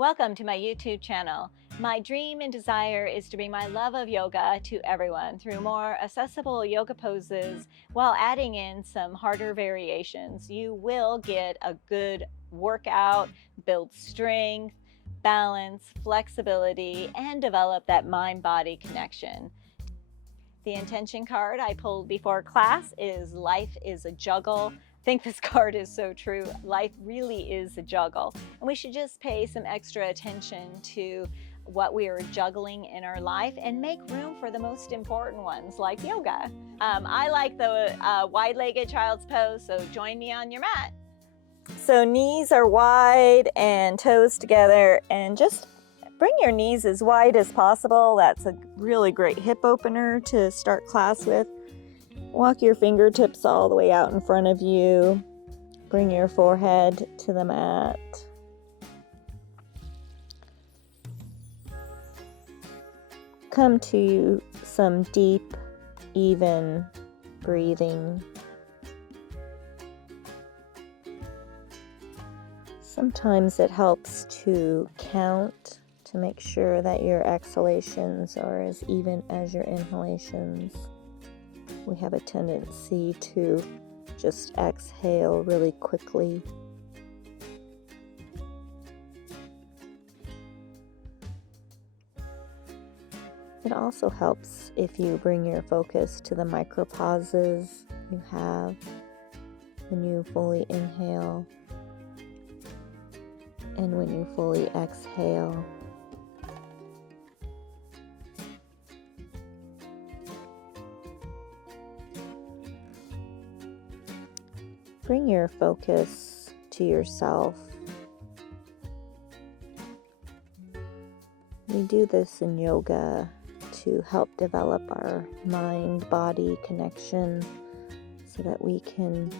Welcome to my YouTube channel. My dream and desire is to bring my love of yoga to everyone through more accessible yoga poses while adding in some harder variations. You will get a good workout, build strength, balance, flexibility, and develop that mind-body connection. The intention card I pulled before class is Life is a Juggle. I think this card is so true. Life really is a juggle, and we should just pay some extra attention to what we are juggling in our life and make room for the most important ones like yoga. I like the wide-legged child's pose, so join me on your mat. So knees are wide and toes together, and just bring your knees as wide as possible. That's a really great hip opener to start class with. Walk your fingertips all the way out in front of you. Bring your forehead to the mat. Come to some deep, even breathing. Sometimes it helps to count to make sure that your exhalations are as even as your inhalations. We have a tendency to just exhale really quickly. It also helps if you bring your focus to the micro pauses you have when you fully inhale and when you fully exhale. Bring your focus to yourself. We do this in yoga to help develop our mind-body connection so that we can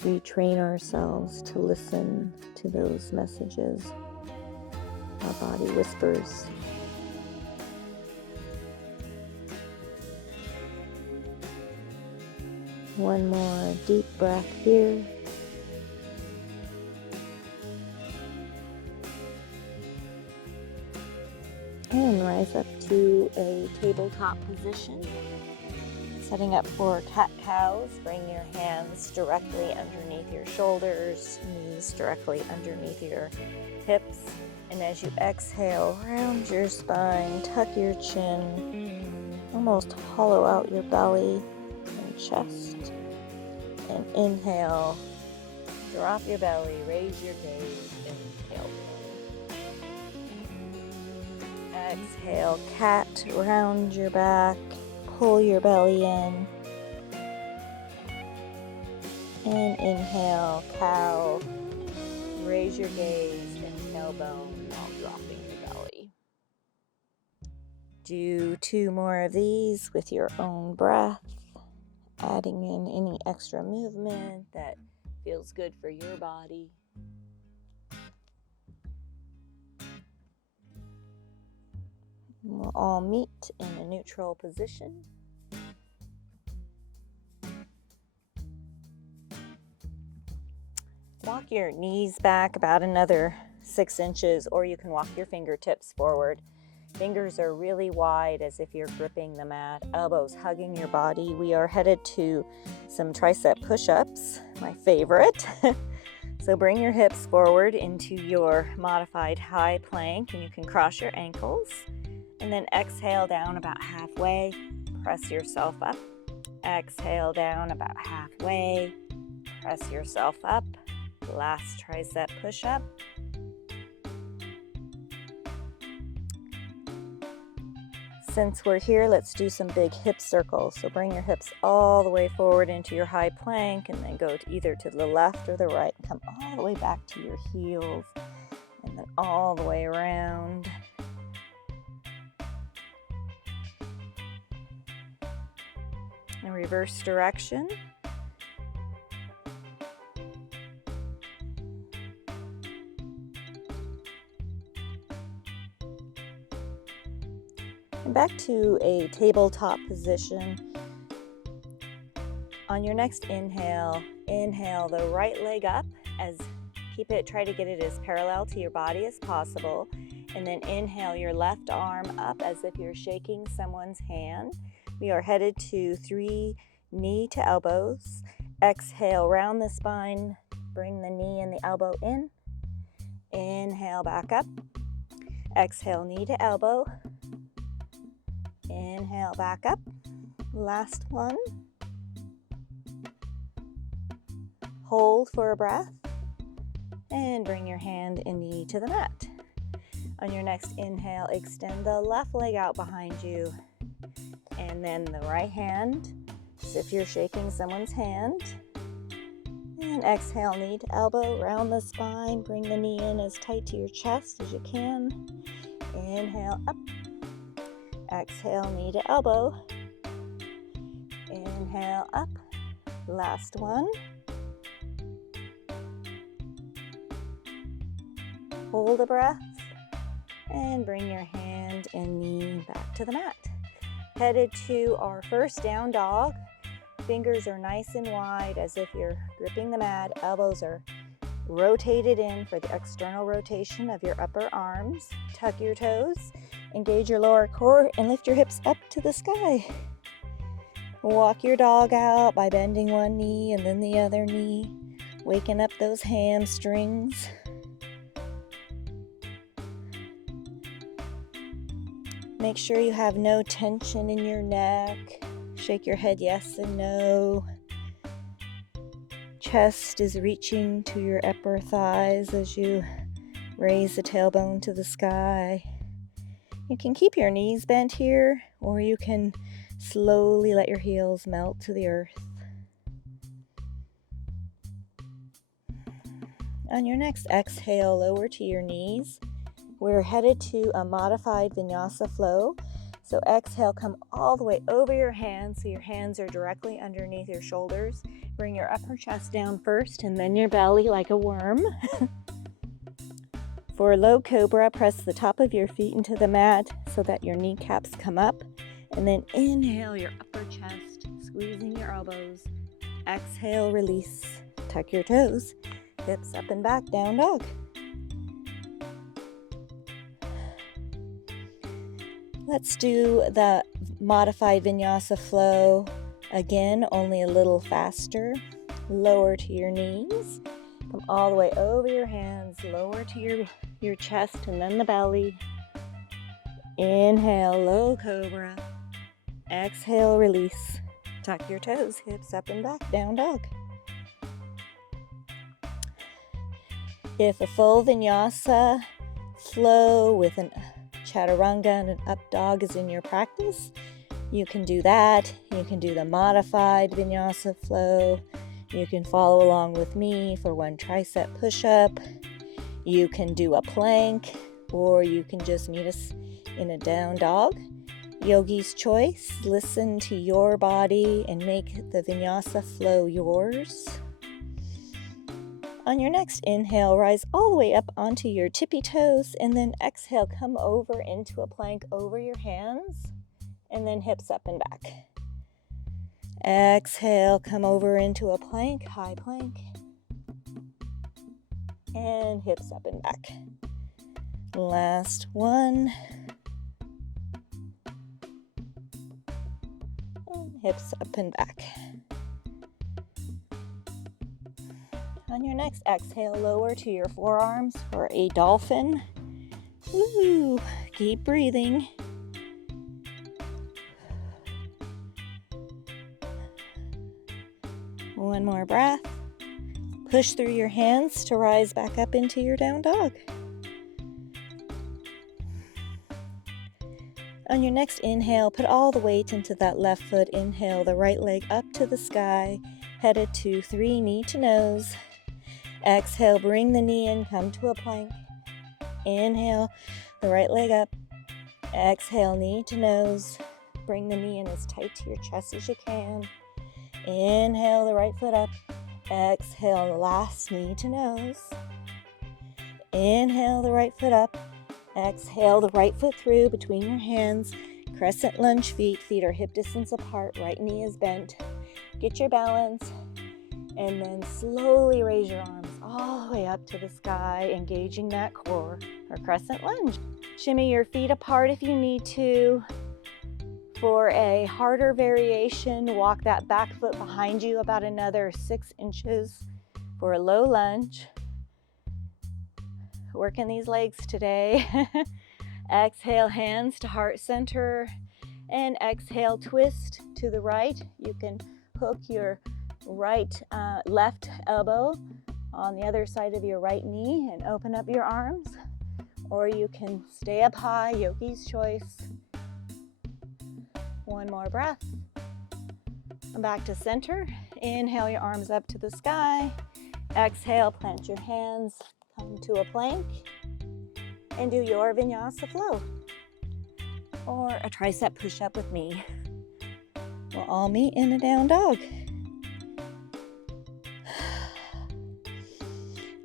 retrain ourselves to listen to those messages our body whispers. One more deep breath here. And rise up to a tabletop position. Setting up for cat-cows. Bring your hands directly underneath your shoulders, knees directly underneath your hips. And as you exhale, round your spine, tuck your chin, almost hollow out your belly and chest. And inhale, drop your belly, raise your gaze, and tailbone. Exhale, cat, round your back, pull your belly in. And inhale, cow, raise your gaze and tailbone while dropping your belly. Do 2 more of these with your own breath, adding in any extra movement that feels good for your body. We'll all meet in a neutral position. Walk your knees back about another 6 inches, or you can walk your fingertips forward. Fingers are really wide as if you're gripping the mat, elbows hugging your body. We are headed to some tricep push-ups, my favorite. So bring your hips forward into your modified high plank, and you can cross your ankles. And then exhale down about halfway, press yourself up. Exhale down about halfway, press yourself up. Last tricep push-up. Since we're here, let's do some big hip circles. So bring your hips all the way forward into your high plank and then go to either to the left or the right. Come all the way back to your heels and then all the way around. And reverse direction. And back to a tabletop position. On your next inhale, inhale the right leg up as Try to get it as parallel to your body as possible. And then inhale your left arm up as if you're shaking someone's hand. We are headed to 3 knee to elbows. Exhale, round the spine. Bring the knee and the elbow in. Inhale, back up. Exhale, knee to elbow. Inhale, back up. Last one. Hold for a breath. And bring your hand and knee to the mat. On your next inhale, extend the left leg out behind you. And then the right hand, as if you're shaking someone's hand. And exhale, knee to elbow, round the spine. Bring the knee in as tight to your chest as you can. Inhale, up. Exhale, knee to elbow. Inhale, up. Last one. Hold a breath. And bring your hand and knee back to the mat. Headed to our first down dog. Fingers are nice and wide as if you're gripping the mat. Elbows are rotated in for the external rotation of your upper arms. Tuck your toes, engage your lower core, and lift your hips up to the sky. Walk your dog out by bending one knee and then the other knee, waking up those hamstrings. Make sure you have no tension in your neck. Shake your head yes and no. Chest is reaching to your upper thighs as you raise the tailbone to the sky. You can keep your knees bent here, or you can slowly let your heels melt to the earth. On your next exhale, lower to your knees. We're headed to a modified Vinyasa flow. So exhale, come all the way over your hands so your hands are directly underneath your shoulders. Bring your upper chest down first and then your belly like a worm. For low cobra, press the top of your feet into the mat so that your kneecaps come up. And then inhale your upper chest, squeezing your elbows. Exhale, release. Tuck your toes. Hips up and back, down dog. Let's do the modified Vinyasa flow again, only a little faster. Lower to your knees. Come all the way over your hands, lower to your chest and then the belly. Inhale, low cobra. Exhale, release. Tuck your toes, hips up and back, down dog. If a full Vinyasa flow with an chaturanga and an up dog is in your practice, you can do that. You can do the modified Vinyasa flow. You can follow along with me for one tricep push-up. You can do a plank, or you can just meet us in a down dog. Yogi's choice. Listen to your body and make the Vinyasa flow yours. On your next inhale, rise all the way up onto your tippy toes, and then exhale, come over into a plank over your hands, and then hips up and back. Exhale, come over into a plank, high plank, and hips up and back. Last one. And hips up and back. On your next exhale, lower to your forearms for a dolphin. Woo! Keep breathing. One more breath. Push through your hands to rise back up into your down dog. On your next inhale, put all the weight into that left foot. Inhale the right leg up to the sky, headed to 3 knee to nose. Exhale, bring the knee in, come to a plank. Inhale, the right leg up. Exhale, knee to nose. Bring the knee in as tight to your chest as you can. Inhale, the right foot up. Exhale, the last knee to nose. Inhale, the right foot up. Exhale, the right foot through between your hands. Crescent lunge feet. Feet are hip distance apart. Right knee is bent. Get your balance. And then slowly raise your arms all the way up to the sky, engaging that core, or crescent lunge. Shimmy your feet apart if you need to. For a harder variation, walk that back foot behind you about another 6 inches for a low lunge. Working these legs today. Exhale, hands to heart center, and exhale, twist to the right. You can hook your left elbow on the other side of your right knee and open up your arms, or you can stay up high, yogi's choice. One more breath. Back to center. Inhale your arms up to the sky. Exhale, plant your hands, come to a plank, and do your Vinyasa flow, or a tricep push-up with me. We'll all meet in a down dog.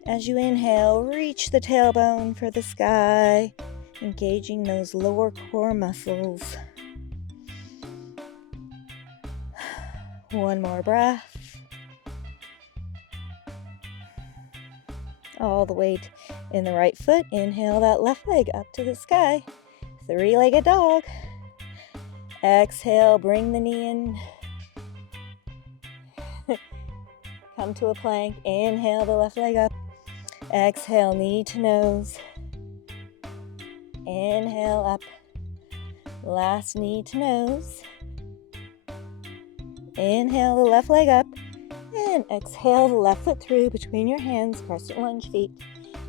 As you inhale, reach the tailbone for the sky, engaging those lower core muscles. One more breath. All the weight in the right foot. Inhale that left leg up to the sky. Three-legged dog. Exhale, bring the knee in. Come to a plank. Inhale the left leg up. Exhale, knee to nose. Inhale up. Last knee to nose. Inhale the left leg up, and exhale the left foot through between your hands, crescent lunge feet.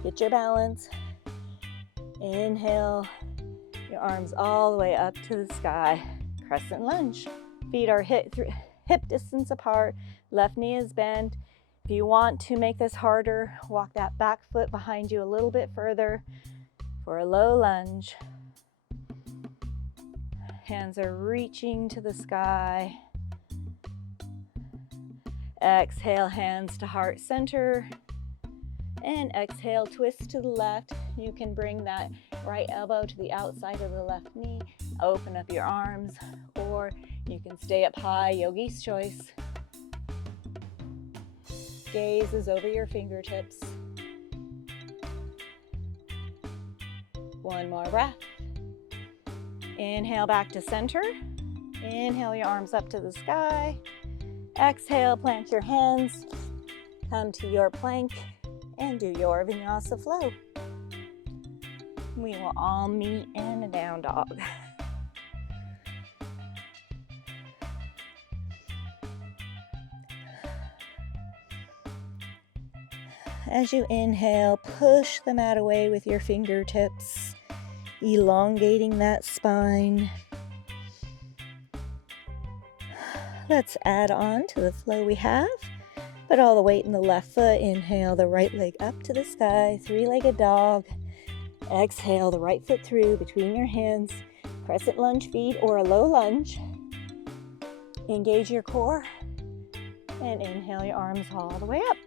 Get your balance. Inhale, your arms all the way up to the sky, crescent lunge. Feet are hip distance apart, left knee is bent. If you want to make this harder, walk that back foot behind you a little bit further for a low lunge. Hands are reaching to the sky. Exhale, hands to heart center, and exhale, twist to the left. You can bring that right elbow to the outside of the left knee, open up your arms, or you can stay up high, yogi's choice. Gaze is over your fingertips. One more breath. Inhale back to center. Inhale your arms up to the sky. Exhale, plant your hands, come to your plank, and do your Vinyasa flow. We will all meet in a down dog. As you inhale, push the mat away with your fingertips, elongating that spine. Let's add on to the flow we have. Put all the weight in the left foot. Inhale the right leg up to the sky, three-legged dog. Exhale the right foot through between your hands, crescent lunge feet or a low lunge. Engage your core and inhale your arms all the way up.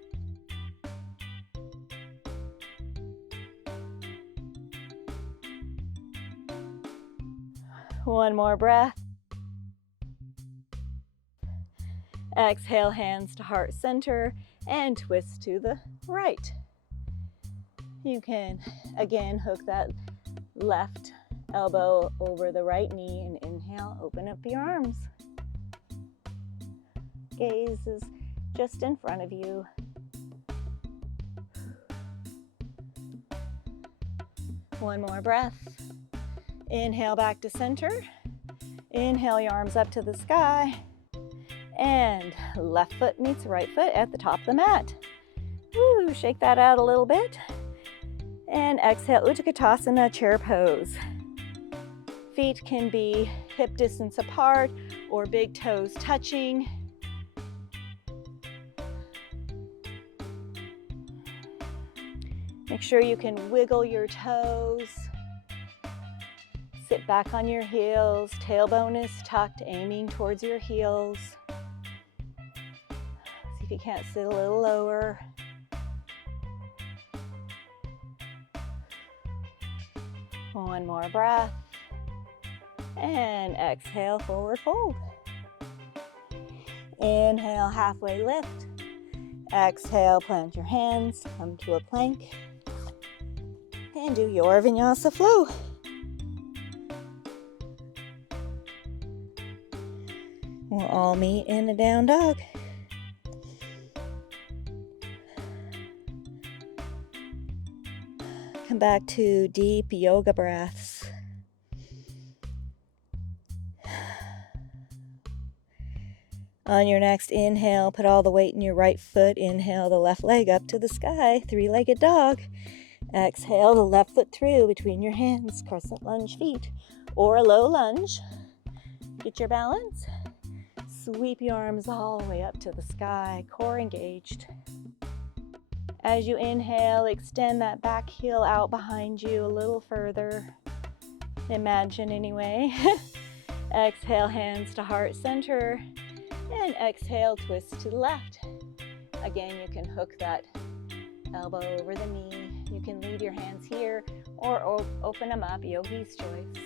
One more breath. Exhale, hands to heart center, and twist to the right. You can, again, hook that left elbow over the right knee and inhale, open up your arms. Gaze is just in front of you. One more breath. Inhale back to center. Inhale your arms up to the sky. And left foot meets right foot at the top of the mat. Woo, shake that out a little bit. And exhale, Utkatasana, chair pose. Feet can be hip distance apart or big toes touching. Make sure you can wiggle your toes. Sit back on your heels, tailbone is tucked, aiming towards your heels. See if you can't sit a little lower. One more breath. And exhale, forward fold. Inhale, halfway lift. Exhale, plant your hands, come to a plank, and do your Vinyasa flow. We'll all meet in a down dog. Come back to deep yoga breaths. On your next inhale, put all the weight in your right foot. Inhale the left leg up to the sky, three-legged dog. Exhale the left foot through between your hands, crescent lunge feet, or a low lunge. Get your balance. Sweep your arms all the way up to the sky, core engaged. As you inhale, extend that back heel out behind you a little further. Imagine anyway. Exhale, hands to heart center. And exhale, twist to the left. Again, you can hook that elbow over the knee. You can leave your hands here or open them up, yogi's choice.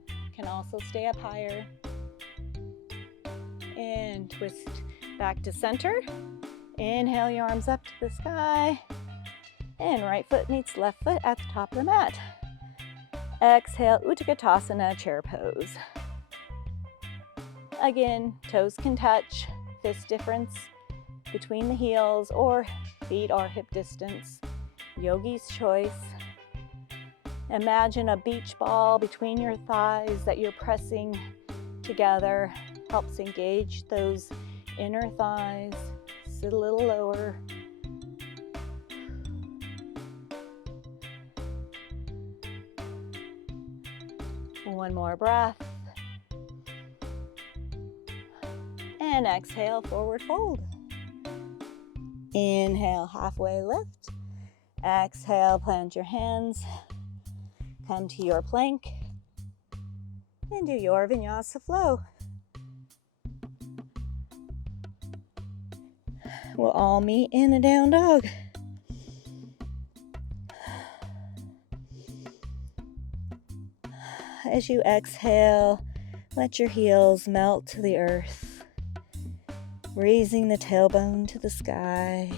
You can also stay up higher. And twist back to center. Inhale your arms up to the sky. And right foot meets left foot at the top of the mat. Exhale, Utkatasana, chair pose. Again, toes can touch, fist difference between the heels, or feet are hip distance. Yogi's choice. Imagine a beach ball between your thighs that you're pressing together. Helps engage those inner thighs. Sit a little lower. One more breath. And exhale, forward fold. Inhale, halfway lift. Exhale, plant your hands. Come to your plank. And do your Vinyasa flow. We'll all meet in a down dog. As you exhale, let your heels melt to the earth, raising the tailbone to the sky.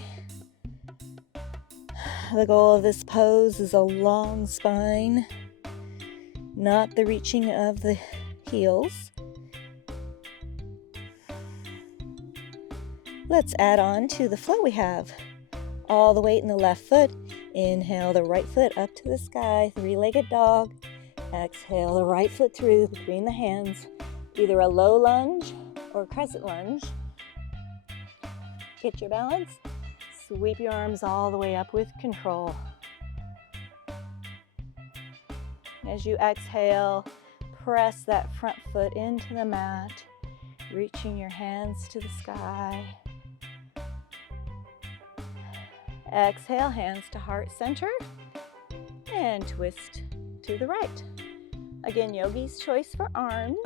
The goal of this pose is a long spine, not the reaching of the heels. Let's add on to the flow we have. All the weight in the left foot. Inhale the right foot up to the sky, three-legged dog. Exhale the right foot through between the hands, either a low lunge or crescent lunge. Get your balance. Sweep your arms all the way up with control. As you exhale, press that front foot into the mat, reaching your hands to the sky. Exhale, hands to heart center, and twist to the right. Again, yogi's choice for arms.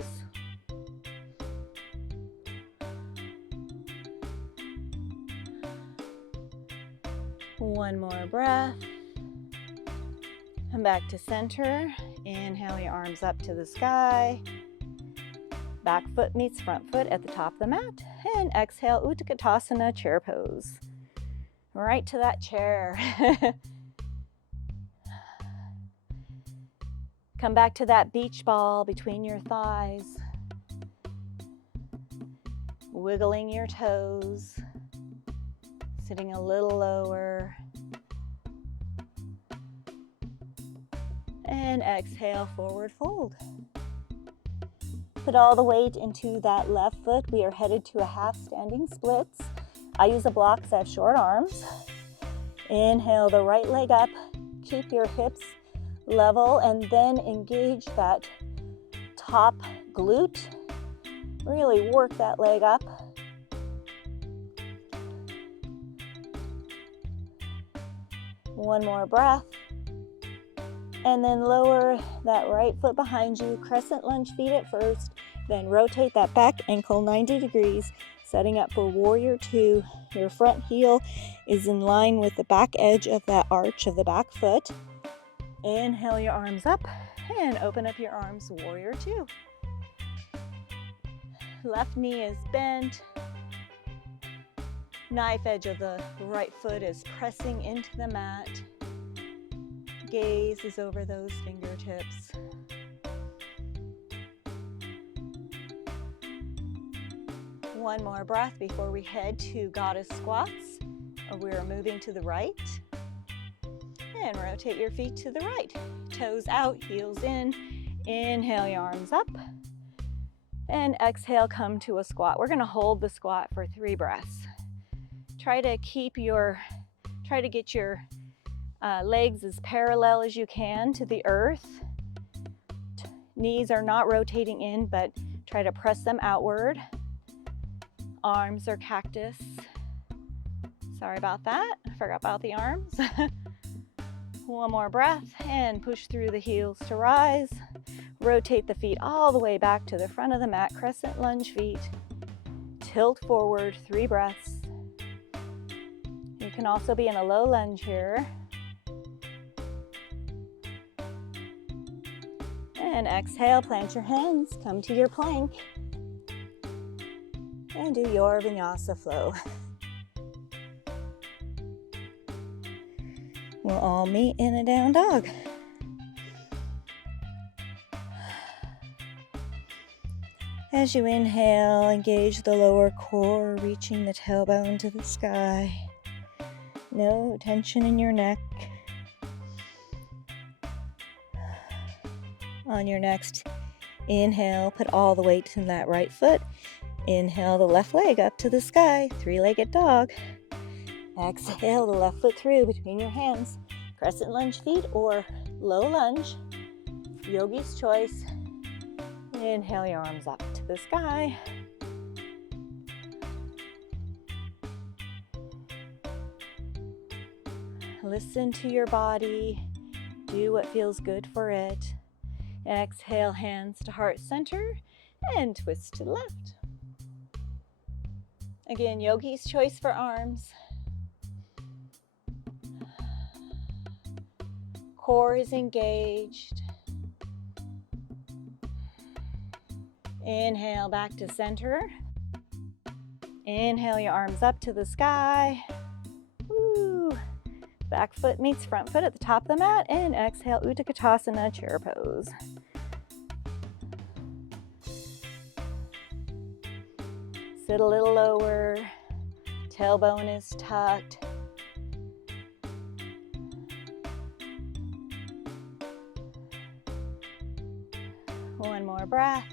One more breath. Come back to center. Inhale your arms up to the sky. Back foot meets front foot at the top of the mat. And exhale, Utkatasana, chair pose. Right to that chair. Come back to that beach ball between your thighs. Wiggling your toes. Sitting a little lower. And exhale, forward fold. Put all the weight into that left foot. We are headed to a half standing splits. I use a block because I have short arms. Inhale the right leg up. Keep your hips level and then engage that top glute. Really work that leg up. One more breath. And then lower that right foot behind you. Crescent lunge feet at first. Then rotate that back ankle 90 degrees. Setting up for warrior two. Your front heel is in line with the back edge of that arch of the back foot. Inhale your arms up and open up your arms, warrior two. Left knee is bent. Knife edge of the right foot is pressing into the mat. Gaze is over those fingertips. One more breath before we head to goddess squats. We're moving to the right. And rotate your feet to the right. Toes out, heels in. Inhale your arms up. And exhale, come to a squat. We're gonna hold the squat for 3 breaths. Try to get your legs as parallel as you can to the earth. Knees are not rotating in, but try to press them outward. Arms are cactus. Sorry about that, I forgot about the arms. One more breath and push through the heels to rise. Rotate the feet all the way back to the front of the mat, crescent lunge feet. Tilt forward, 3 breaths. You can also be in a low lunge here. And exhale, plant your hands, come to your plank. And do your Vinyasa flow. We'll all meet in a down dog. As you inhale, engage the lower core, reaching the tailbone to the sky. No tension in your neck. On your next inhale, put all the weight in that right foot. Inhale the left leg up to the sky, 3-legged dog. Exhale the left foot through between your hands. Crescent lunge feet or low lunge. Yogi's choice. Inhale your arms up to the sky. Listen to your body. Do what feels good for it. Exhale, hands to heart center and twist to the left. Again, yogi's choice for arms. Core is engaged. Inhale back to center. Inhale your arms up to the sky. Woo. Back foot meets front foot at the top of the mat. And exhale, Utkatasana, chair pose. Sit a little lower. Tailbone is tucked. One more breath.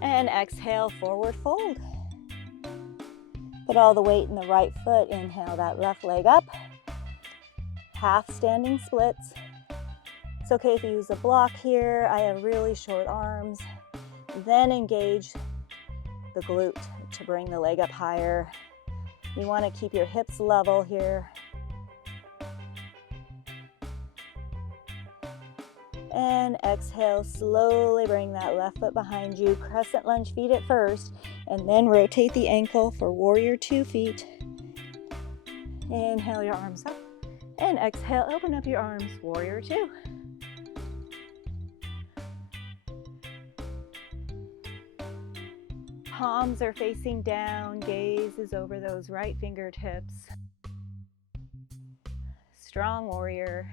And exhale, forward fold. Put all the weight in the right foot. Inhale that left leg up. Half standing splits. It's okay if you use a block here. I have really short arms. Then engage the glute to bring the leg up higher. You want to keep your hips level here. And exhale, slowly bring that left foot behind you. Crescent lunge feet at first, and then rotate the ankle for warrior 2 feet. Inhale your arms up, and exhale, open up your arms, warrior 2. Palms are facing down, gaze is over those right fingertips. Strong warrior.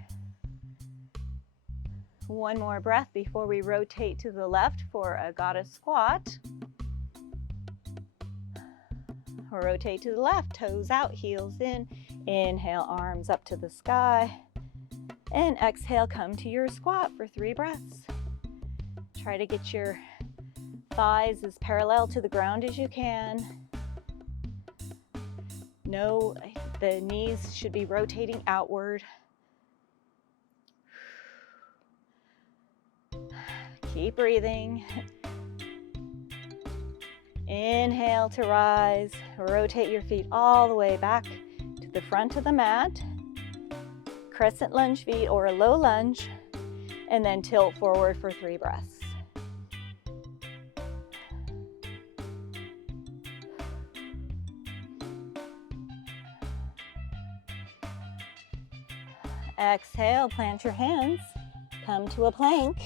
One more breath before we rotate to the left for a goddess squat. Rotate to the left, toes out, heels in. Inhale, arms up to the sky. And exhale, come to your squat for 3 breaths. Try to get your thighs as parallel to the ground as you can. No, the knees should be rotating outward. Keep breathing. Inhale to rise. Rotate your feet all the way back to the front of the mat. Crescent lunge feet or a low lunge. And then tilt forward for 3 breaths. Exhale, plant your hands. Come to a plank.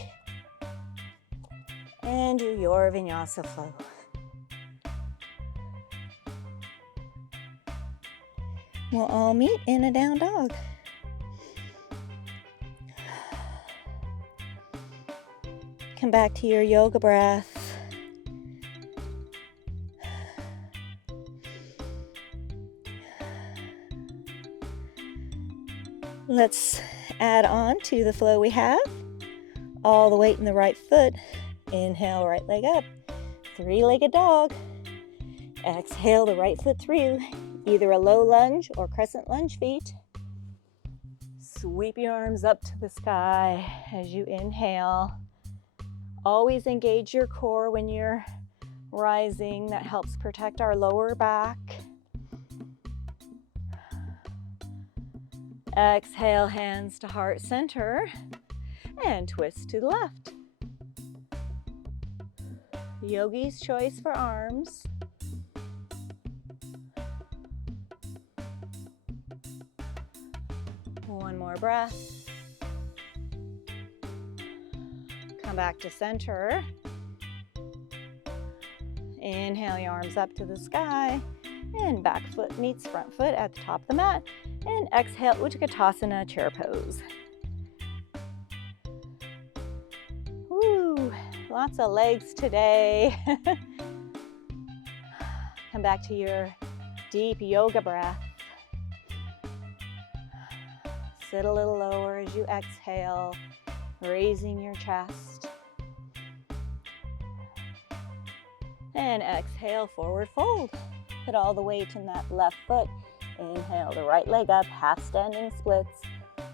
And do your Vinyasa flow. We'll all meet in a down dog. Come back to your yoga breath. Let's add on to the flow we have. All the weight in the right foot. Inhale, right leg up. Three-legged dog. Exhale the right foot through. Either a low lunge or crescent lunge feet. Sweep your arms up to the sky as you inhale. Always engage your core when you're rising. That helps protect our lower back. Exhale, hands to heart center, and twist to the left. Yogi's choice for arms. One more breath. Come back to center. Inhale your arms up to the sky, and back foot meets front foot at the top of the mat. And exhale, Utkatasana, chair pose. Woo, lots of legs today. Come back to your deep yoga breath. Sit a little lower as you exhale, raising your chest. And exhale, forward fold. Put all the weight in that left foot. Inhale the right leg up, half standing splits.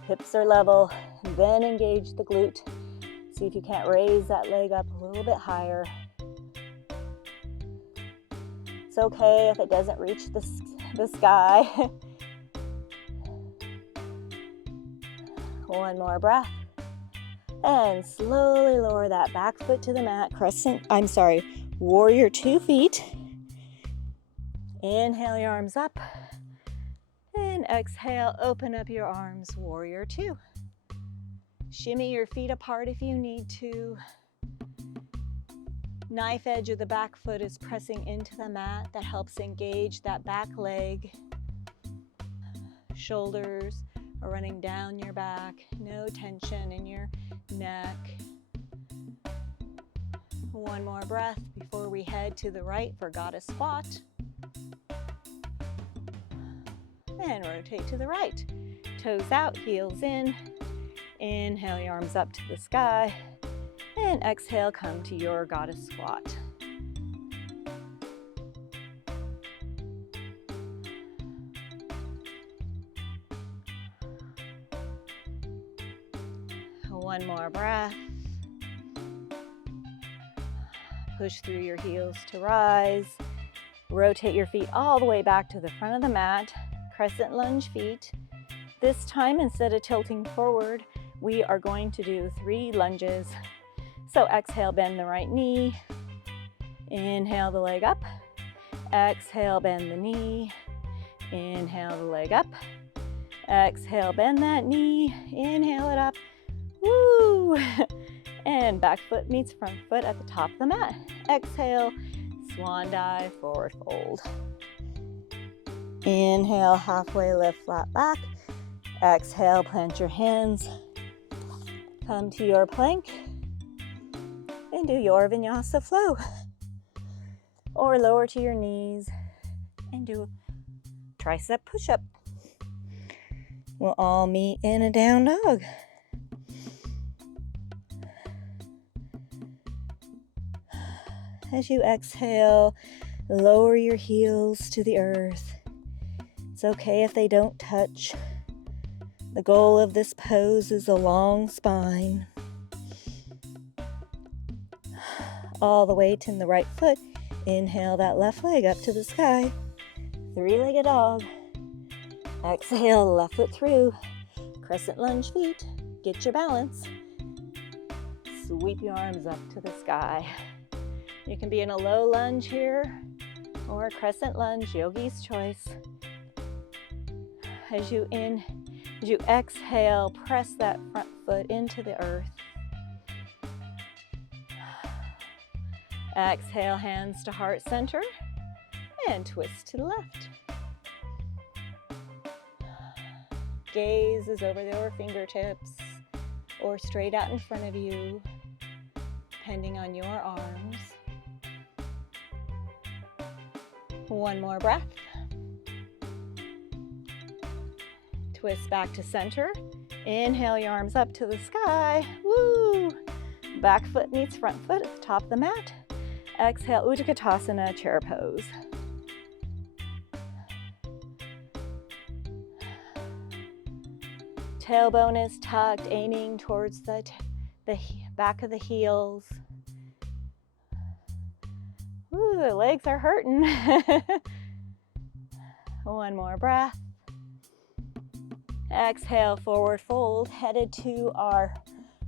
Hips are level, then engage the glute. See if you can't raise that leg up a little bit higher. It's okay if it doesn't reach the sky. One more breath. And slowly lower that back foot to the mat. Warrior 2 feet. Inhale your arms up. And exhale, open up your arms, warrior 2. Shimmy your feet apart if you need to. Knife edge of the back foot is pressing into the mat. That helps engage that back leg. Shoulders are running down your back. No tension in your neck. One more breath before we head to the right for goddess squat. And rotate to the right. Toes out, heels in. Inhale your arms up to the sky. And exhale, come to your goddess squat. One more breath. Push through your heels to rise. Rotate your feet all the way back to the front of the mat. Crescent lunge feet. This time, instead of tilting forward, we are going to do 3 lunges. So exhale, bend the right knee. Inhale the leg up. Exhale, bend the knee. Inhale the leg up. Exhale, bend that knee. Inhale it up. Woo! And back foot meets front foot at the top of the mat. Exhale, swan dive, forward fold. Inhale, halfway lift, flat back. Exhale, plant your hands. Come to your plank and do your Vinyasa flow. Or lower to your knees and do tricep push-up. We'll all meet in a down dog. As you exhale, lower your heels to the earth. It's okay if they don't touch. The goal of this pose is a long spine. All the weight in the right foot. Inhale that left leg up to the sky. 3-legged dog. Exhale, left foot through. Crescent lunge feet. Get your balance. Sweep your arms up to the sky. You can be in a low lunge here or a crescent lunge, yogi's choice. As you exhale, press that front foot into the earth. Exhale, hands to heart center and twist to the left. Gaze is over your fingertips or straight out in front of you, depending on your arms. One more breath. Twist back to center. Inhale your arms up to the sky. Woo! Back foot meets front foot at the top of the mat. Exhale, Utkatasana, chair pose. Tailbone is tucked, aiming towards the back of the heels. Ooh, the legs are hurting. One more breath. Exhale, forward fold, headed to our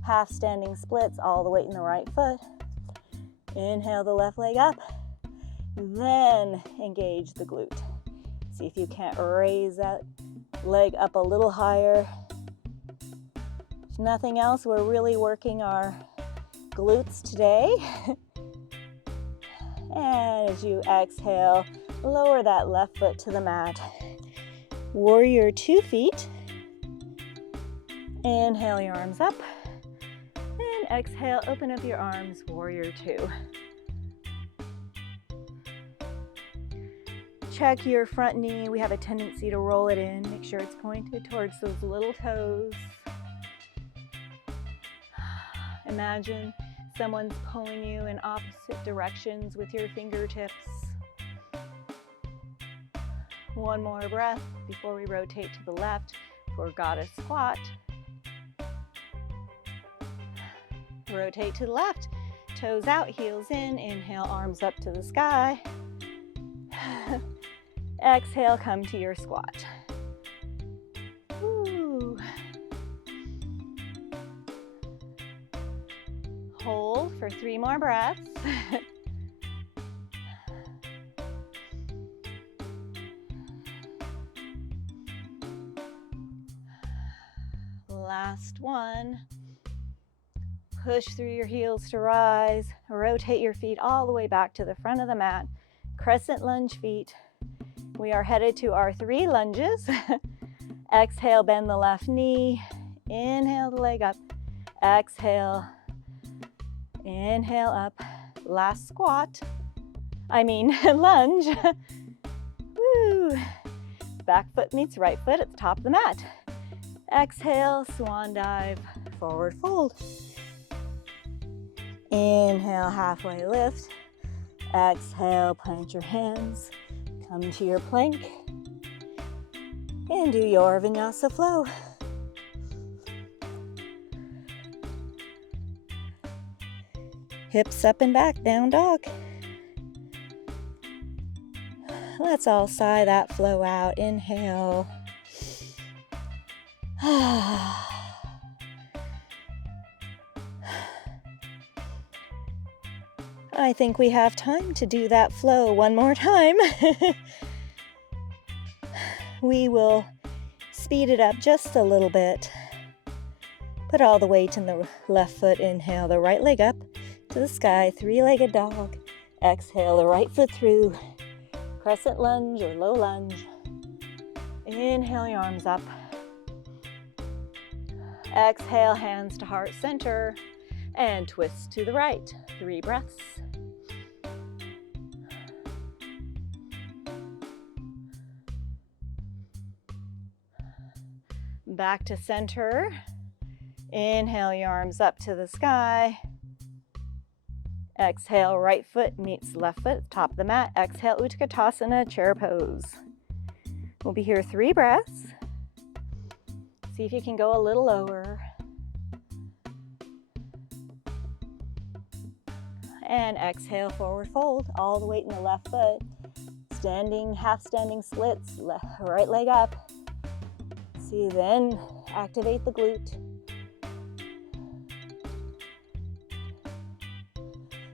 half standing splits, all the weight in the right foot. Inhale the left leg up, then engage the glute. See if you can't raise that leg up a little higher. If nothing else, we're really working our glutes today. And as you exhale, lower that left foot to the mat. Warrior 2 feet. Inhale your arms up. And exhale, open up your arms, warrior 2. Check your front knee. We have a tendency to roll it in. Make sure it's pointed towards those little toes. Imagine someone's pulling you in opposite directions with your fingertips. One more breath before we rotate to the left for goddess squat. Rotate to the left, toes out, heels in. Inhale, arms up to the sky. Exhale, come to your squat. Ooh. Hold for 3 more breaths. Last one. Push through your heels to rise. Rotate your feet all the way back to the front of the mat. Crescent lunge feet. We are headed to our 3 lunges. Exhale, bend the left knee. Inhale the leg up. Exhale. Inhale up. Last squat. Lunge. Woo. Back foot meets right foot at the top of the mat. Exhale, swan dive, forward fold. Inhale, halfway lift. Exhale, plant your hands. Come to your plank. And do your Vinyasa flow. Hips up and back, down dog. Let's all sigh that flow out. Inhale. I think we have time to do that flow one more time. We will speed it up just a little bit. Put all the weight in the left foot. Inhale the right leg up to the sky, 3-legged dog. Exhale the right foot through, crescent lunge or low lunge. Inhale your arms up. Exhale, hands to heart center, and twist to the right. 3 breaths. Back to center. Inhale your arms up to the sky. Exhale, right foot meets left foot, top of the mat. Exhale, Utkatasana, chair pose. We'll be here 3 breaths. See if you can go a little lower. And exhale, forward fold, all the weight in the left foot. Standing, half standing splits, right leg up. See, then activate the glute.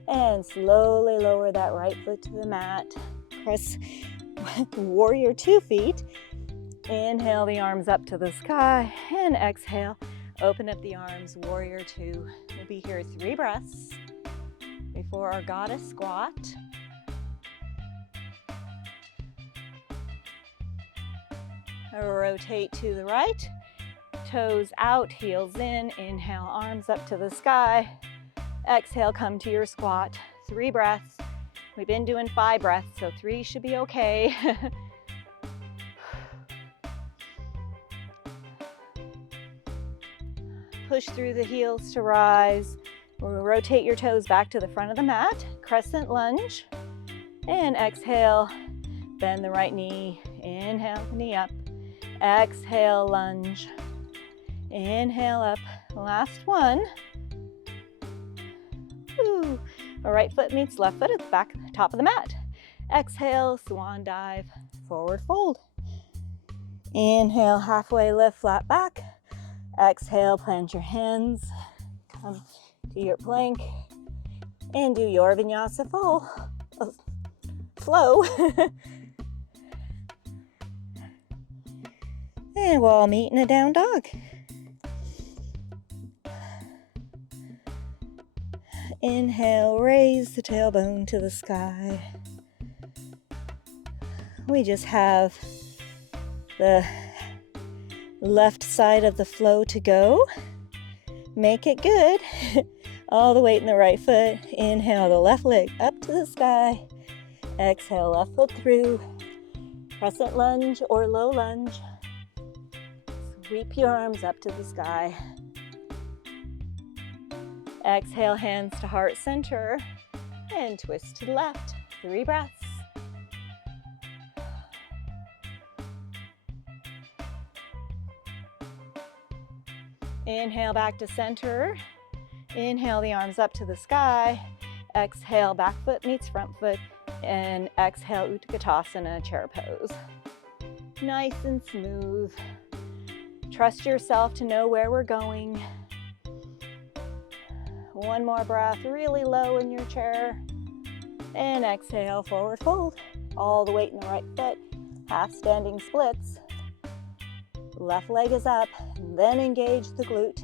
And slowly lower that right foot to the mat. Press warrior 2 feet. Inhale the arms up to the sky. And exhale, open up the arms, warrior 2. We'll be here 3 breaths before our goddess squat. Rotate to the right. Toes out, heels in. Inhale, arms up to the sky. Exhale, come to your squat. 3 breaths. We've been doing 5 breaths, so 3 should be okay. Push through the heels to rise. We'll rotate your toes back to the front of the mat. Crescent lunge. And exhale, bend the right knee. Inhale, knee up. Exhale, lunge. Inhale up. Last one. Woo. Right foot meets left foot at the back, top of the mat. Exhale, swan dive, forward fold. Inhale, halfway lift, flat back. Exhale, plant your hands. Come to your plank and do your Vinyasa flow. And we'll all meet in a down dog. Inhale, raise the tailbone to the sky. We just have the left side of the flow to go. Make it good. All the weight in the right foot. Inhale, the left leg up to the sky. Exhale, left foot through. Crescent lunge or low lunge. Sweep your arms up to the sky. Exhale, hands to heart center and twist to the left. 3 breaths. Inhale back to center. Inhale the arms up to the sky. Exhale, back foot meets front foot. And exhale, Utkatasana, chair pose. Nice and smooth. Trust yourself to know where we're going. One more breath, really low in your chair. And exhale, forward fold. All the weight in the right foot. Half standing splits. Left leg is up, then engage the glute.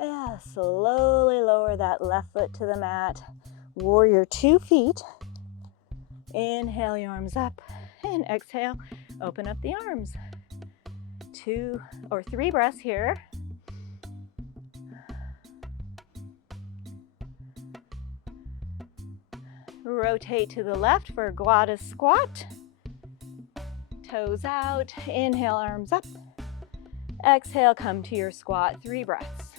Yeah, slowly lower that left foot to the mat. Warrior 2 feet. Inhale your arms up and exhale, open up the arms. 2 or 3 breaths here. Rotate to the left for Gwada squat. Toes out. Inhale, arms up. Exhale, come to your squat. 3 breaths.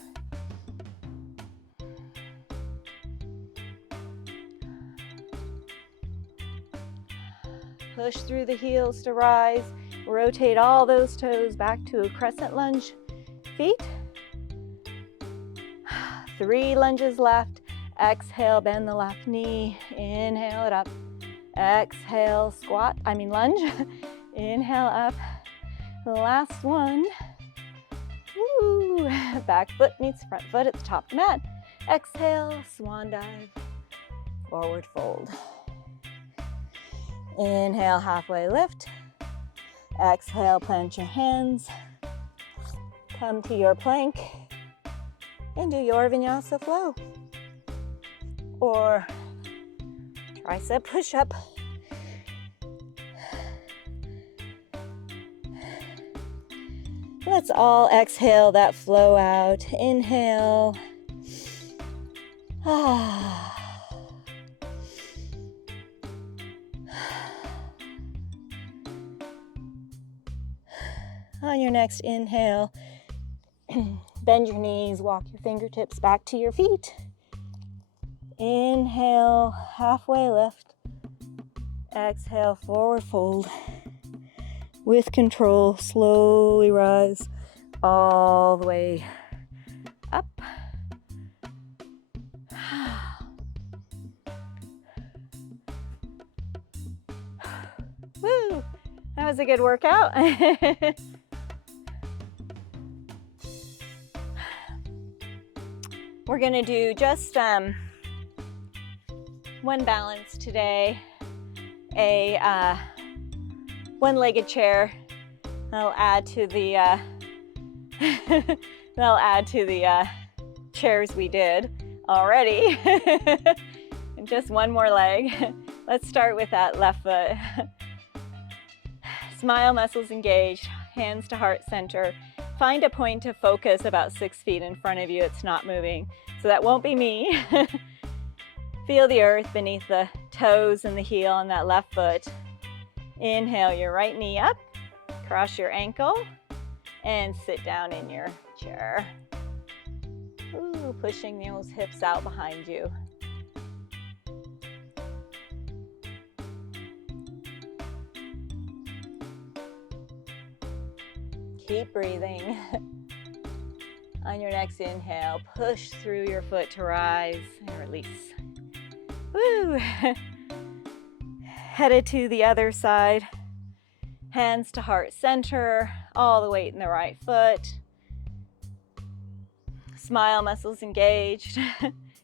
Push through the heels to rise. Rotate all those toes back to a crescent lunge. Feet. 3 lunges left. Exhale, bend the left knee. Inhale it up. Exhale, lunge. Inhale up. Last one. Woo. Back foot meets front foot at the top of the mat. Exhale, swan dive. Forward fold. Inhale, halfway lift. Exhale, plant your hands. Come to your plank and do your Vinyasa flow. Or tricep push-up. Let's all exhale that flow out. Inhale. On your next inhale, bend your knees, walk your fingertips back to your feet. Inhale, halfway lift. Exhale, forward fold. With control, slowly rise all the way up. Woo! That was a good workout. We're gonna do just one balance today, a one-legged chair. That'll add to the chairs we did already. And just one more leg. Let's start with that left foot. Smile muscles engaged, hands to heart center. Find a point of focus about 6 feet in front of you. It's not moving, so that won't be me. Feel the earth beneath the toes and the heel on that left foot. Inhale your right knee up, cross your ankle, and sit down in your chair. Ooh, pushing those hips out behind you. Keep breathing. On your next inhale, push through your foot to rise and release. Woo! Headed to the other side. Hands to heart center, all the weight in the right foot. Smile muscles engaged.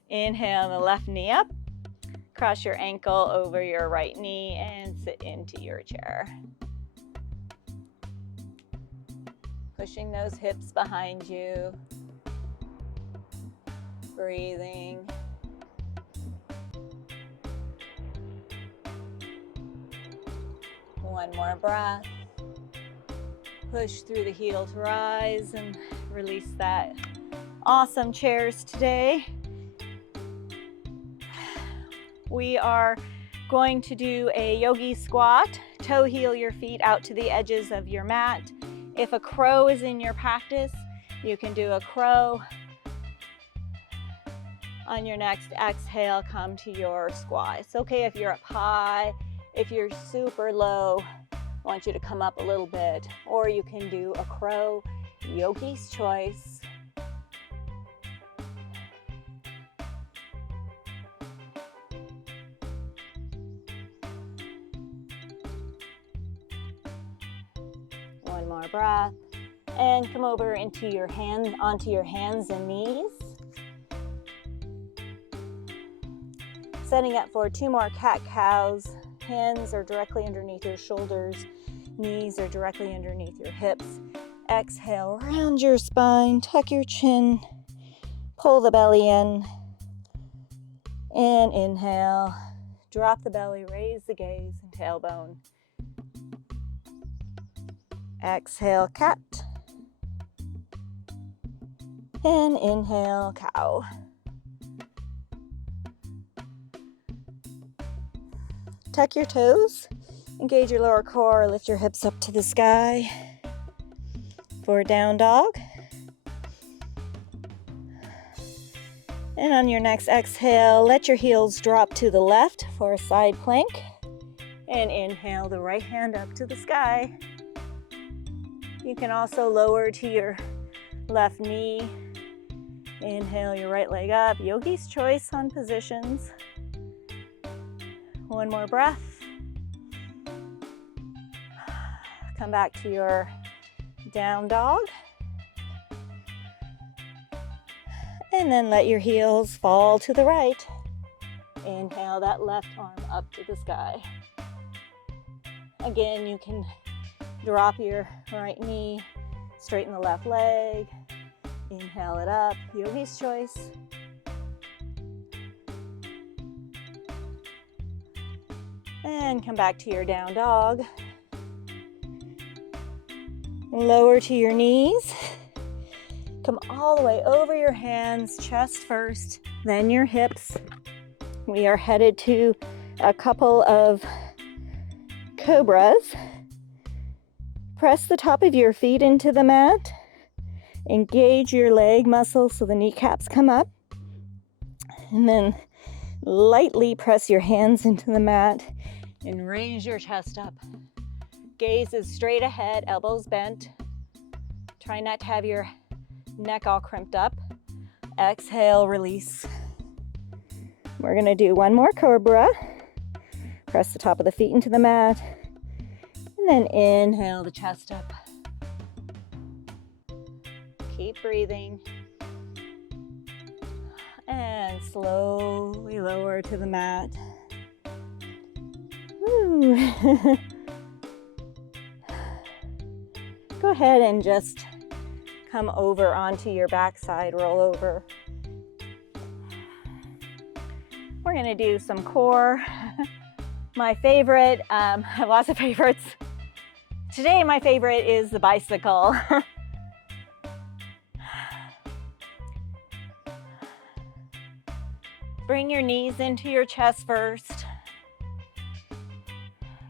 Inhale the left knee up. Cross your ankle over your right knee and sit into your chair. Pushing those hips behind you. Breathing. One more breath. Push through the heel to rise and release that. Awesome chairs today. We are going to do a yogi squat. Toe heel your feet out to the edges of your mat. If a crow is in your practice, you can do a crow. On your next exhale, come to your squat. It's okay if you're up high. If you're super low, I want you to come up a little bit. Or you can do a crow, yogi's choice. One more breath. And come over into your hands, onto your hands and knees. Setting up for 2 more cat-cows. Hands are directly underneath your shoulders. Knees are directly underneath your hips. Exhale, round your spine, tuck your chin, pull the belly in. And inhale, drop the belly, raise the gaze and tailbone. Exhale, cat. And inhale, cow. Tuck your toes, engage your lower core, lift your hips up to the sky for down dog. And on your next exhale, let your heels drop to the left for a side plank. And inhale the right hand up to the sky. You can also lower to your left knee. Inhale your right leg up, yogi's choice on positions. One more breath. Come back to your down dog. And then let your heels fall to the right. Inhale that left arm up to the sky. Again, you can drop your right knee, straighten the left leg. Inhale it up, yogi's choice. And come back to your down dog. Lower to your knees. Come all the way over your hands, chest first, then your hips. We are headed to a couple of cobras. Press the top of your feet into the mat. Engage your leg muscles so the kneecaps come up. And then lightly press your hands into the mat and raise your chest up. Gaze is straight ahead, elbows bent. Try not to have your neck all crimped up. Exhale, release. We're gonna do one more cobra. Press the top of the feet into the mat. And then inhale the chest up. Keep breathing. And slowly lower to the mat. Woo. Go ahead and just come over onto your backside, roll over. We're gonna do some core. My favorite, I have lots of favorites. Today, my favorite is the bicycle. Bring your knees into your chest first.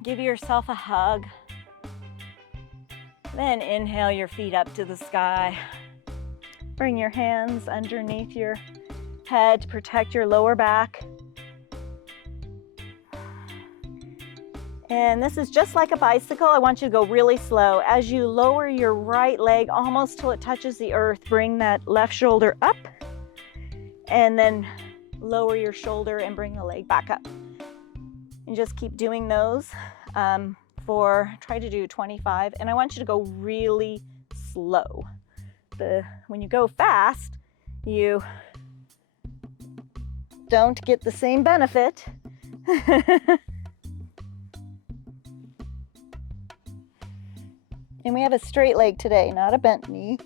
Give yourself a hug. Then inhale your feet up to the sky. Bring your hands underneath your head to protect your lower back. And this is just like a bicycle. I want you to go really slow. As you lower your right leg almost till it touches the earth, bring that left shoulder up and then lower your shoulder and bring the leg back up. And just keep doing those try to do 25. And I want you to go really slow. When you go fast, you don't get the same benefit. And we have a straight leg today, not a bent knee.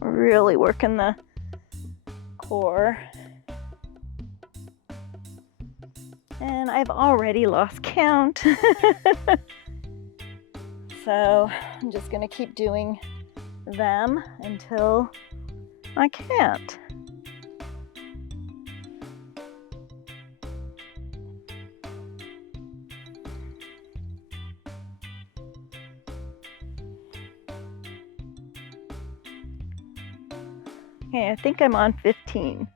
We're really working the core. And I've already lost count. So I'm just gonna keep doing them until I can't. Okay, I think I'm on 15.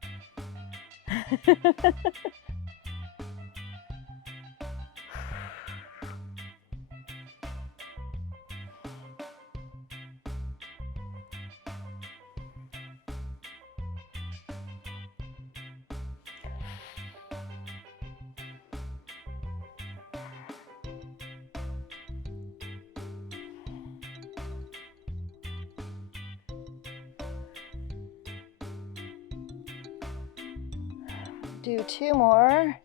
Do 2 more.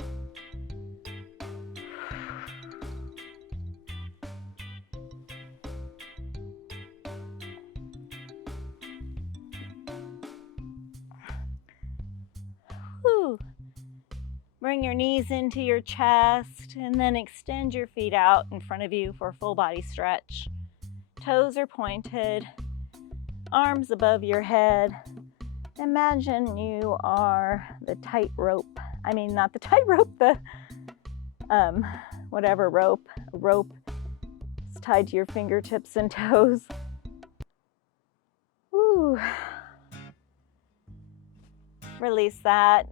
Whew. Bring your knees into your chest and then extend your feet out in front of you for a full body stretch. Toes are pointed, arms above your head. Imagine you are the tightrope. I mean, not the tightrope, the whatever rope. A rope is tied to your fingertips and toes. Woo. Release that.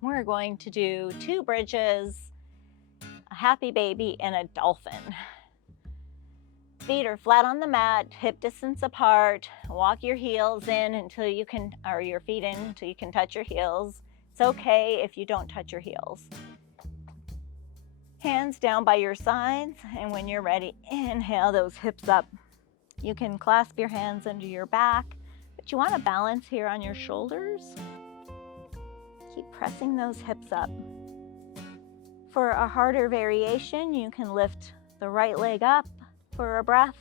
We're going to do 2 bridges, a happy baby, and a dolphin. Feet are flat on the mat, hip distance apart. Walk your heels in until you can, or your feet in until you can touch your heels. It's okay if you don't touch your heels. Hands down by your sides, and when you're ready, inhale those hips up. You can clasp your hands under your back, but you want to balance here on your shoulders. Keep pressing those hips up. For a harder variation, you can lift the right leg up for a breath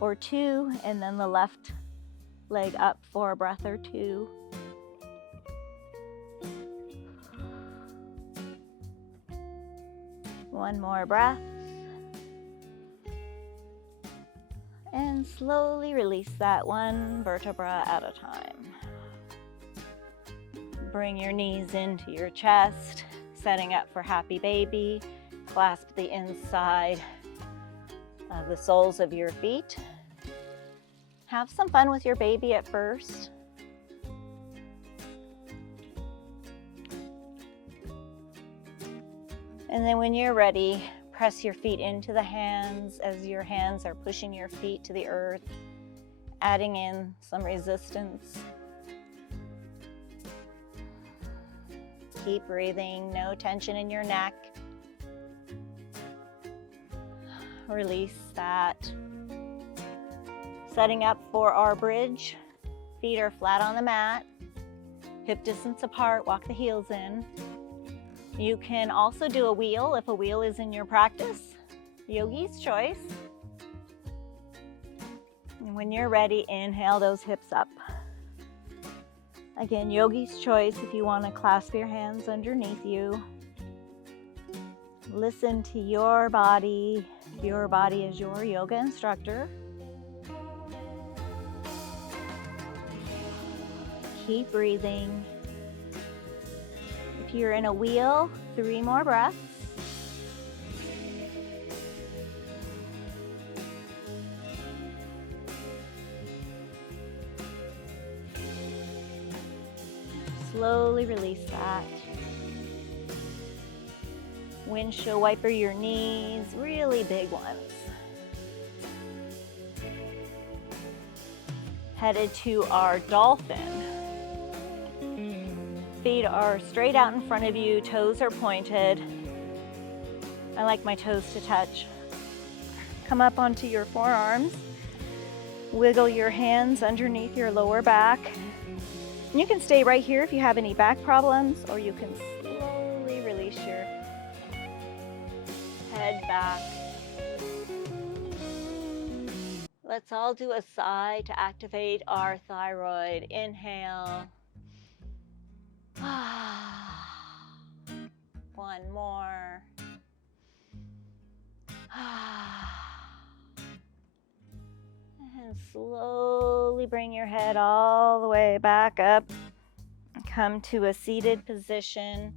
or 2, and then the left leg up for a breath or 2. One more breath. And slowly release that one vertebra at a time. Bring your knees into your chest, setting up for happy baby. Clasp the inside of the soles of your feet. Have some fun with your baby at first. And then when you're ready, press your feet into the hands as your hands are pushing your feet to the earth, adding in some resistance. Keep breathing, no tension in your neck. Release that. Setting up for our bridge. Feet are flat on the mat. Hip distance apart, walk the heels in. You can also do a wheel if a wheel is in your practice. Yogi's choice. And when you're ready, inhale those hips up. Again, yogi's choice if you want to clasp your hands underneath you. Listen to your body. Your body is your yoga instructor. Keep breathing. If you're in a wheel, 3 more breaths. Slowly release that. Windshield wiper your knees, really big ones. Headed to our dolphin. Feet are straight out in front of you, toes are pointed. I like my toes to touch. Come up onto your forearms. Wiggle your hands underneath your lower back. And you can stay right here if you have any back problems, or you can slowly release your head back. Let's all do a sigh to activate our thyroid. Inhale. One more. And slowly bring your head all the way back up. Come to a seated position.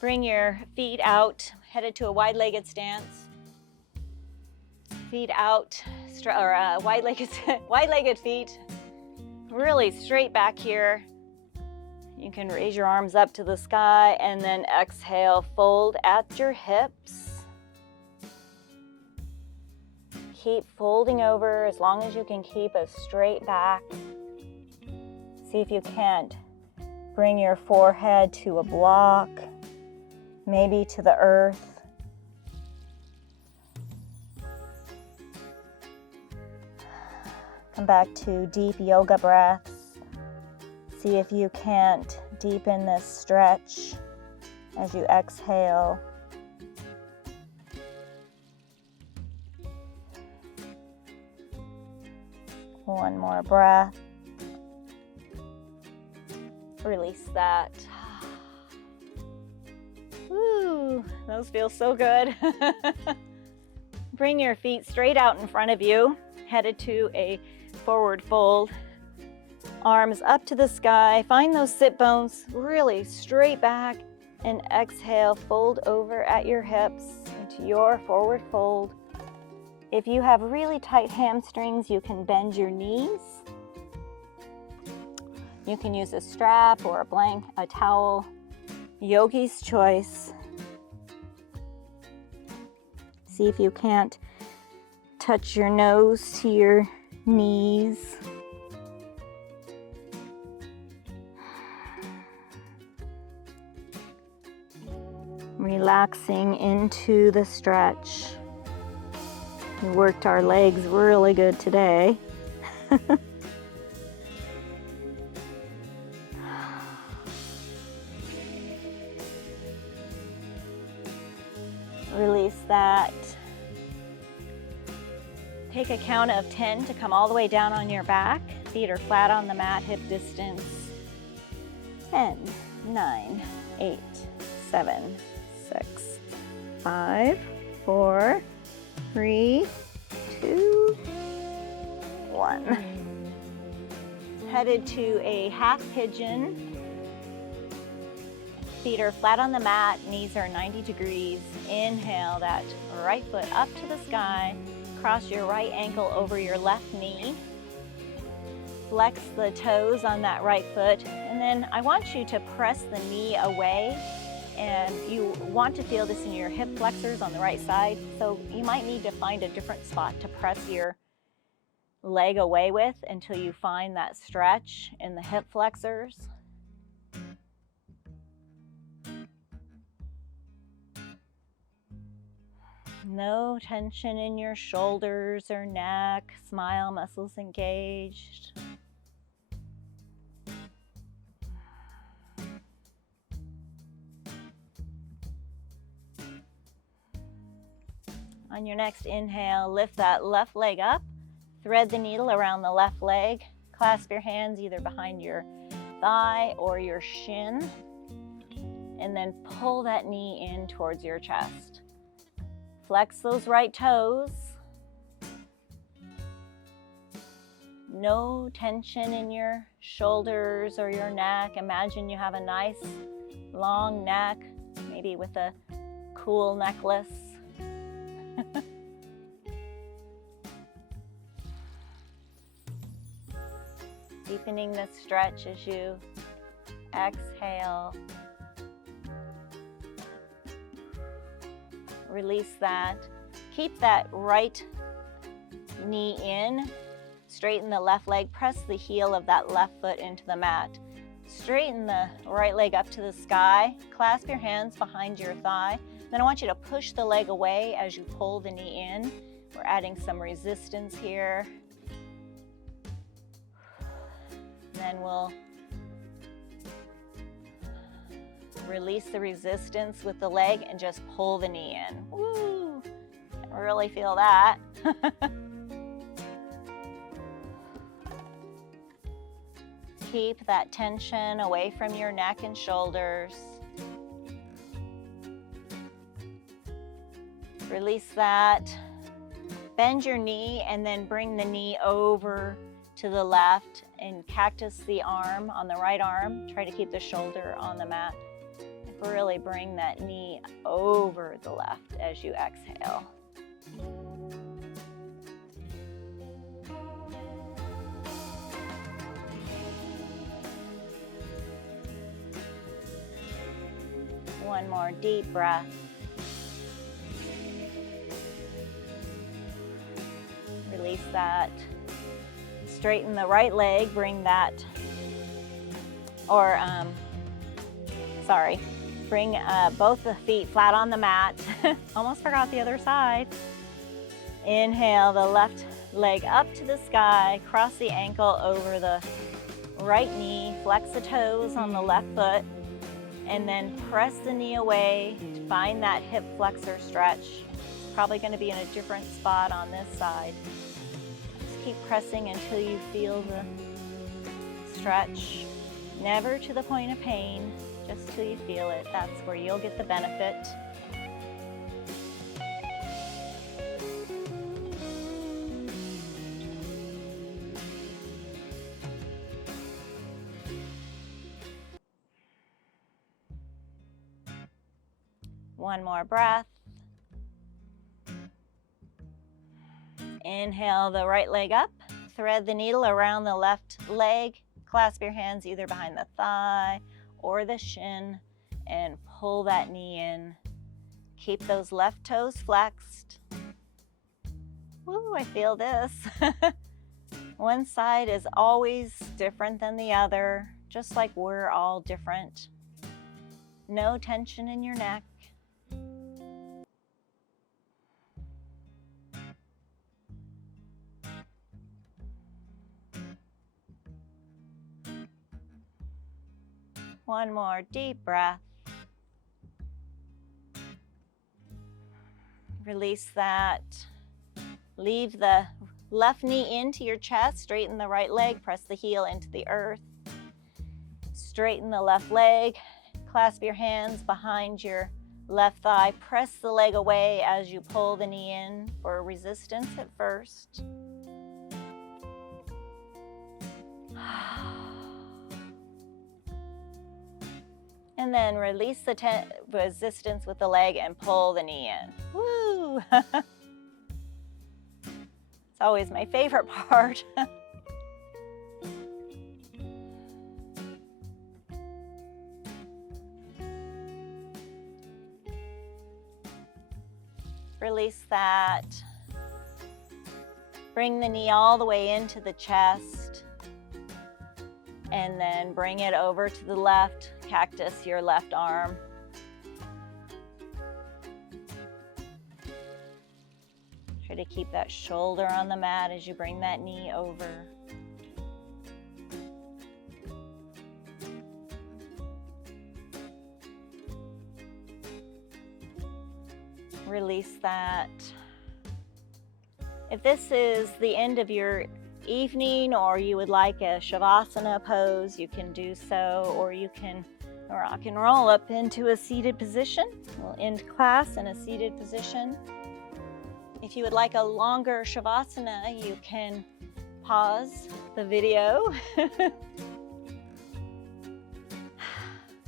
Bring your feet out, headed to a wide-legged stance. Feet out, wide-legged feet, really straight back here. You can raise your arms up to the sky and then exhale, fold at your hips. Keep folding over as long as you can keep a straight back. See if you can't bring your forehead to a block, maybe to the earth. Come back to deep yoga breaths. See if you can't deepen this stretch as you exhale. One more breath. Release that. Woo, those feel so good. Bring your feet straight out in front of you, headed to a forward fold. Arms up to the sky. Find those sit bones really straight back, and exhale, fold over at your hips into your forward fold. If you have really tight hamstrings, you can bend your knees. You can use a strap or a towel. Yogi's choice. See if you can't touch your nose to your knees. Relaxing into the stretch. We worked our legs really good today. Release that. Take a count of 10 to come all the way down on your back. Feet are flat on the mat, hip distance. 10, 9, 8, 7, 6, 5, 4, 3, 2, 1. Headed to a half pigeon. Feet are flat on the mat, knees are 90 degrees. Inhale that right foot up to the sky. Cross your right ankle over your left knee. Flex the toes on that right foot. And then I want you to press the knee away. And you want to feel this in your hip flexors on the right side. So you might need to find a different spot to press your leg away with until you find that stretch in the hip flexors. No tension in your shoulders or neck. Smile muscles engaged. On your next inhale, lift that left leg up. Thread the needle around the left leg. Clasp your hands either behind your thigh or your shin, and then pull that knee in towards your chest. Flex those right toes. No tension in your shoulders or your neck. Imagine you have a nice long neck, maybe with a cool necklace. Deepening the stretch as you exhale. Release that. Keep that right knee in. Straighten the left leg. Press the heel of that left foot into the mat. Straighten the right leg up to the sky. Clasp your hands behind your thigh. Then I want you to push the leg away as you pull the knee in. We're adding some resistance here. Then we'll release the resistance with the leg and just pull the knee in. Woo! I really feel that. Keep that tension away from your neck and shoulders. Release that. Bend your knee and then bring the knee over to the left and cactus the arm on the right arm. Try to keep the shoulder on the mat. Really bring that knee over the left as you exhale. One more deep breath. Release that. Straighten the right leg, bring that, bring both the feet flat on the mat. Almost forgot the other side. Inhale the left leg up to the sky, cross the ankle over the right knee, flex the toes on the left foot, and then press the knee away to find that hip flexor stretch. It's probably going to be in a different spot on this side. Just keep pressing until you feel the stretch. Never to the point of pain, just till you feel it. That's where you'll get the benefit. One more breath. Inhale the right leg up. Thread the needle around the left leg. Clasp your hands either behind the thigh or the shin and pull that knee in. Keep those left toes flexed. Woo, I feel this. One side is always different than the other, just like we're all different. No tension in your neck. One more deep breath. Release that. Leave the left knee into your chest. Straighten the right leg. Press the heel into the earth. Straighten the left leg. Clasp your hands behind your left thigh. Press the leg away as you pull the knee in for resistance at first. And then release the resistance with the leg and pull the knee in. Woo! It's always my favorite part. Release that. Bring the knee all the way into the chest. And then bring it over to the left. Cactus your left arm. Try to keep that shoulder on the mat as you bring that knee over. Release that. If this is the end of your evening, or you would like a Shavasana pose, you can do so, or you can rock and roll up into a seated position. We'll end class in a seated position. If you would like a longer Shavasana, you can pause the video.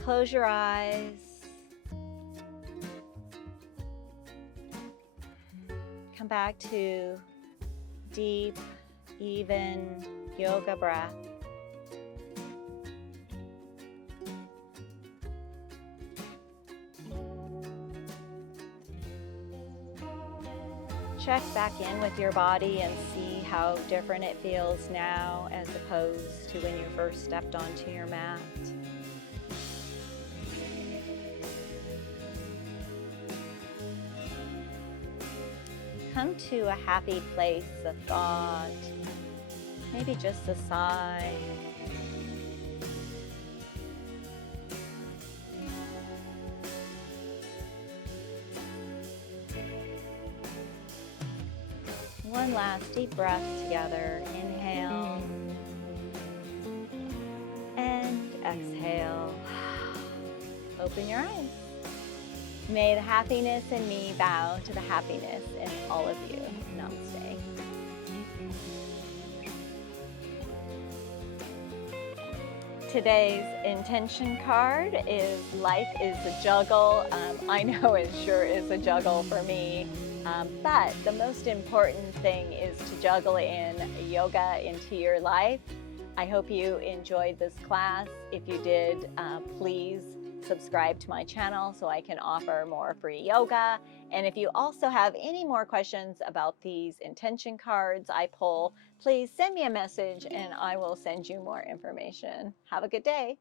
Close your eyes. Come back to deep, even yoga breath. Check back in with your body and see how different it feels now as opposed to when you first stepped onto your mat. Come to a happy place of thought, maybe just a sigh. One last deep breath together. Inhale and exhale. Open your eyes. May the happiness in me bow to the happiness in all of you. Namaste. Today's intention card is life is a juggle. I know it sure is a juggle for me. But the most important thing is to juggle in yoga into your life. I hope you enjoyed this class. If you did, please subscribe to my channel so I can offer more free yoga. And if you also have any more questions about these intention cards I pull, please send me a message and I will send you more information. Have a good day.